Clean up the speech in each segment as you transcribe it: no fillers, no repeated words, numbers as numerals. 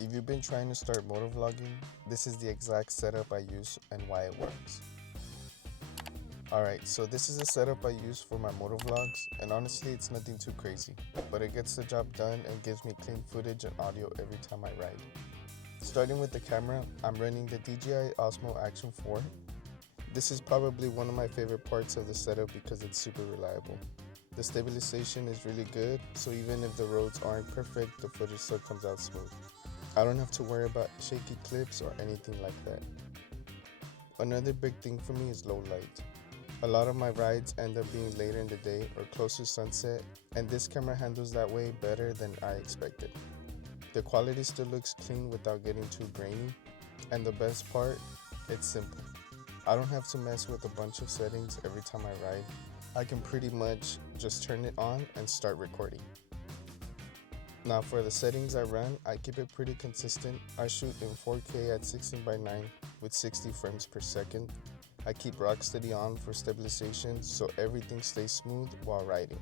If you've been trying to start motovlogging, this is the exact setup I use and why it works. Alright, so this is the setup I use for my motovlogs, and honestly it's nothing too crazy, but it gets the job done and gives me clean footage and audio every time I ride. Starting with the camera, I'm running the DJI Osmo Action 4. This is probably one of my favorite parts of the setup because it's super reliable. The stabilization is really good, so even if the roads aren't perfect, the footage still comes out smooth. I don't have to worry about shaky clips or anything like that. Another big thing for me is low light. A lot of my rides end up being later in the day or close to sunset, and this camera handles that way better than I expected. The quality still looks clean without getting too grainy, and the best part, it's simple. I don't have to mess with a bunch of settings every time I ride. I can pretty much just turn it on and start recording. Now for the settings I run, I keep it pretty consistent. I shoot in 4K at 16:9 with 60 frames per second. I keep Rocksteady on for stabilization so everything stays smooth while riding.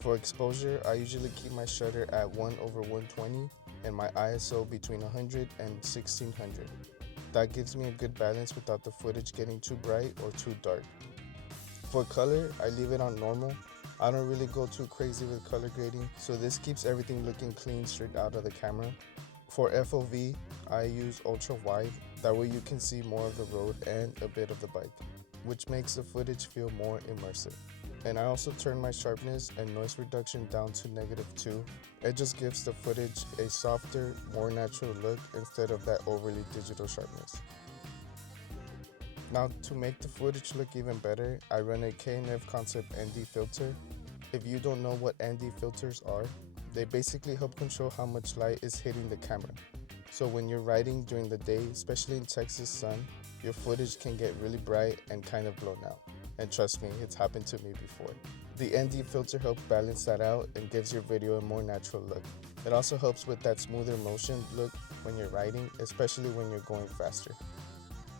For exposure, I usually keep my shutter at 1/120 and my ISO between 100 and 1600. That gives me a good balance without the footage getting too bright or too dark. For color, I leave it on normal. I don't really go too crazy with color grading, so this keeps everything looking clean straight out of the camera. For FOV, I use ultra wide, that way you can see more of the road and a bit of the bike, which makes the footage feel more immersive. And I also turn my sharpness and noise reduction down to -2. It just gives the footage a softer, more natural look instead of that overly digital sharpness. Now to make the footage look even better, I run a K&F Concept ND filter. If you don't know what ND filters are, they basically help control how much light is hitting the camera. So when you're riding during the day, especially in Texas sun, your footage can get really bright and kind of blown out. And trust me, it's happened to me before. The ND filter helps balance that out and gives your video a more natural look. It also helps with that smoother motion look when you're riding, especially when you're going faster.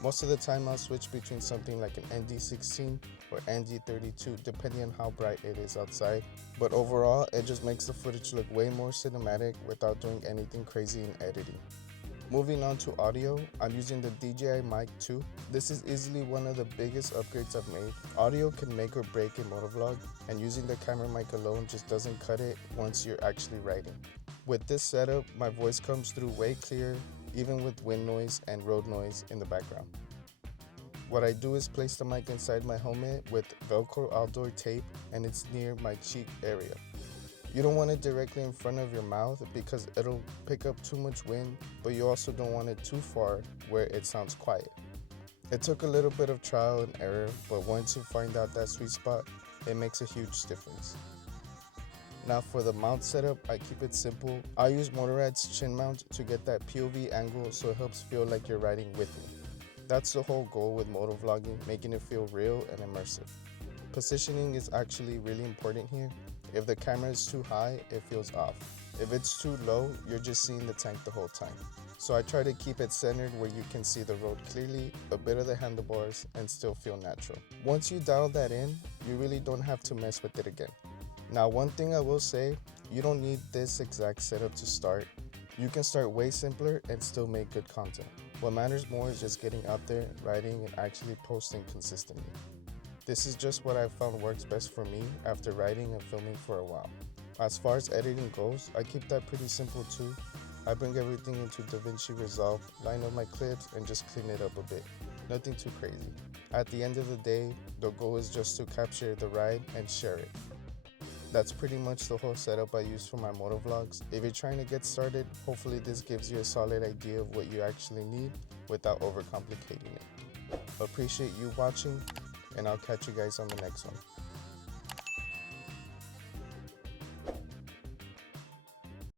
Most of the time I'll switch between something like an ND16 or ND32 depending on how bright it is outside, but overall it just makes the footage look way more cinematic without doing anything crazy in editing. Moving on to audio, I'm using the DJI Mic 2. This is easily one of the biggest upgrades I've made. Audio can make or break a motovlog, and using the camera mic alone just doesn't cut it once you're actually riding. With this setup, my voice comes through way clearer, even with wind noise and road noise in the background. What I do is place the mic inside my helmet with Velcro outdoor tape, and it's near my cheek area. You don't want it directly in front of your mouth because it'll pick up too much wind, but you also don't want it too far where it sounds quiet. It took a little bit of trial and error, but once you find out that sweet spot, it makes a huge difference. Now for the mount setup, I keep it simple. I use Motorrad's chin mount to get that POV angle so it helps feel like you're riding with me. That's the whole goal with motovlogging, making it feel real and immersive. Positioning is actually really important here. If the camera is too high, it feels off. If it's too low, you're just seeing the tank the whole time. So I try to keep it centered where you can see the road clearly, a bit of the handlebars, and still feel natural. Once you dial that in, you really don't have to mess with it again. Now one thing I will say, you don't need this exact setup to start. You can start way simpler and still make good content. What matters more is just getting out there, riding, and actually posting consistently. This is just what I've found works best for me after riding and filming for a while. As far as editing goes, I keep that pretty simple too. I bring everything into DaVinci Resolve, line up my clips, and just clean it up a bit. Nothing too crazy. At the end of the day, the goal is just to capture the ride and share it. That's pretty much the whole setup I use for my motovlogs. If you're trying to get started, hopefully this gives you a solid idea of what you actually need without overcomplicating it. Appreciate you watching, and I'll catch you guys on the next one.